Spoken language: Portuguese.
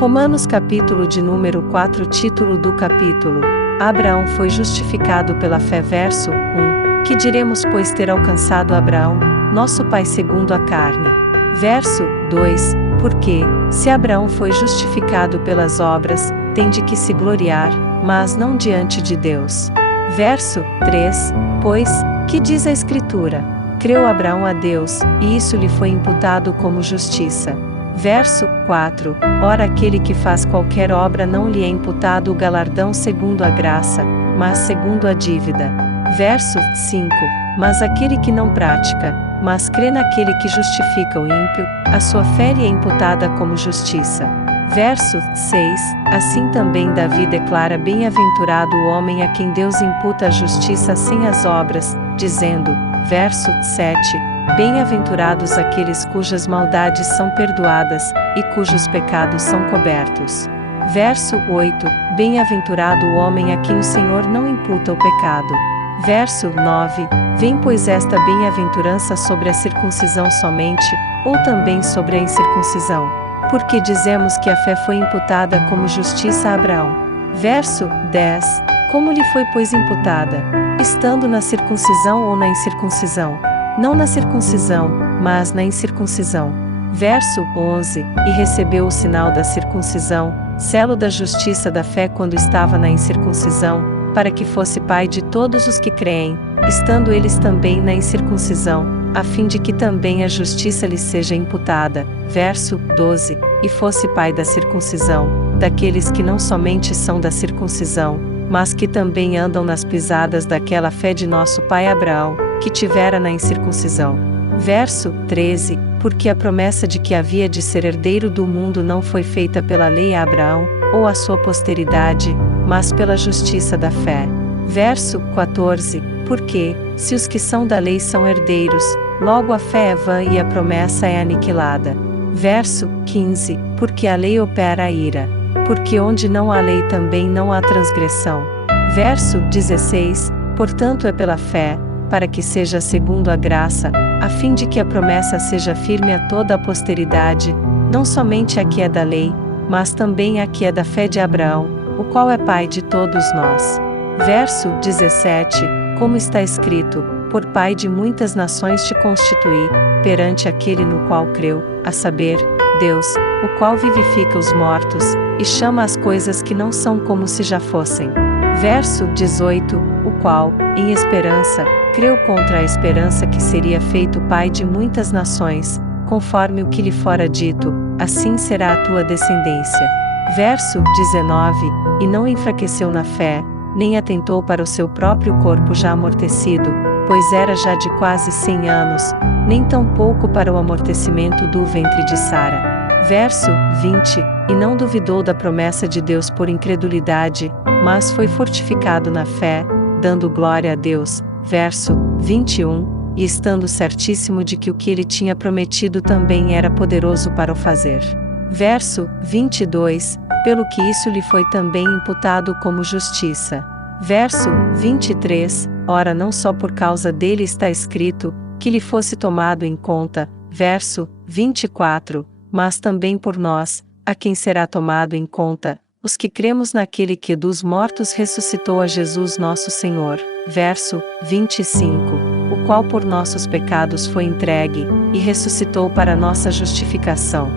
Romanos capítulo de número 4, título do capítulo: Abraão foi justificado pela fé. Verso 1. Que diremos, pois, ter alcançado Abraão, nosso pai segundo a carne? Verso 2. Porque, se Abraão foi justificado pelas obras, tem de que se gloriar, mas não diante de Deus. Verso 3. Pois, que diz a Escritura? Creu Abraão a Deus, e isso lhe foi imputado como justiça. Verso 4. Ora, aquele que faz qualquer obra não lhe é imputado o galardão segundo a graça, mas segundo a dívida. Verso 5. Mas aquele que não pratica, mas crê naquele que justifica o ímpio, a sua fé lhe é imputada como justiça. Verso 6. Assim também Davi declara: bem-aventurado o homem a quem Deus imputa a justiça sem as obras, dizendo, verso 7, bem-aventurados aqueles cujas maldades são perdoadas, e cujos pecados são cobertos. Verso 8, bem-aventurado o homem a quem o Senhor não imputa o pecado. Verso 9, vem pois esta bem-aventurança sobre a circuncisão somente, ou também sobre a incircuncisão? Porque dizemos que a fé foi imputada como justiça a Abraão. Verso 10, como lhe foi pois imputada? Estando na circuncisão ou na incircuncisão? Não na circuncisão, mas na incircuncisão. Verso 11, e recebeu o sinal da circuncisão, selo da justiça da fé quando estava na incircuncisão, para que fosse pai de todos os que creem, estando eles também na incircuncisão, a fim de que também a justiça lhe seja imputada. Verso 12, e fosse pai da circuncisão, daqueles que não somente são da circuncisão, mas que também andam nas pisadas daquela fé de nosso pai Abraão, que tivera na incircuncisão. Verso 13, porque a promessa de que havia de ser herdeiro do mundo não foi feita pela lei a Abraão, ou a sua posteridade, mas pela justiça da fé. Verso 14, porque, se os que são da lei são herdeiros, logo a fé é vã e a promessa é aniquilada. Verso 15, porque a lei opera a ira. Porque onde não há lei também não há transgressão. Verso 16, portanto é pela fé, para que seja segundo a graça, a fim de que a promessa seja firme a toda a posteridade, não somente a que é da lei, mas também a que é da fé de Abraão, o qual é pai de todos nós. Verso 17, como está escrito, por pai de muitas nações te constituí, perante aquele no qual creu, a saber, Deus, o qual vivifica os mortos, e chama as coisas que não são como se já fossem. Verso 18, o qual, em esperança, creu contra a esperança que seria feito pai de muitas nações, conforme o que lhe fora dito, assim será a tua descendência. Verso 19, e não enfraqueceu na fé, nem atentou para o seu próprio corpo já amortecido, pois era já de quase 100 anos, nem tampouco para o amortecimento do ventre de Sara. Verso 20, e não duvidou da promessa de Deus por incredulidade, mas foi fortificado na fé, dando glória a Deus. Verso 21, e estando certíssimo de que o que ele tinha prometido também era poderoso para o fazer. Verso 22, pelo que isso lhe foi também imputado como justiça. Verso 23, ora não só por causa dele está escrito, que lhe fosse tomado em conta. Verso 24, mas também por nós, a quem será tomado em conta, os que cremos naquele que dos mortos ressuscitou a Jesus nosso Senhor. Verso 25, o qual por nossos pecados foi entregue, e ressuscitou para nossa justificação.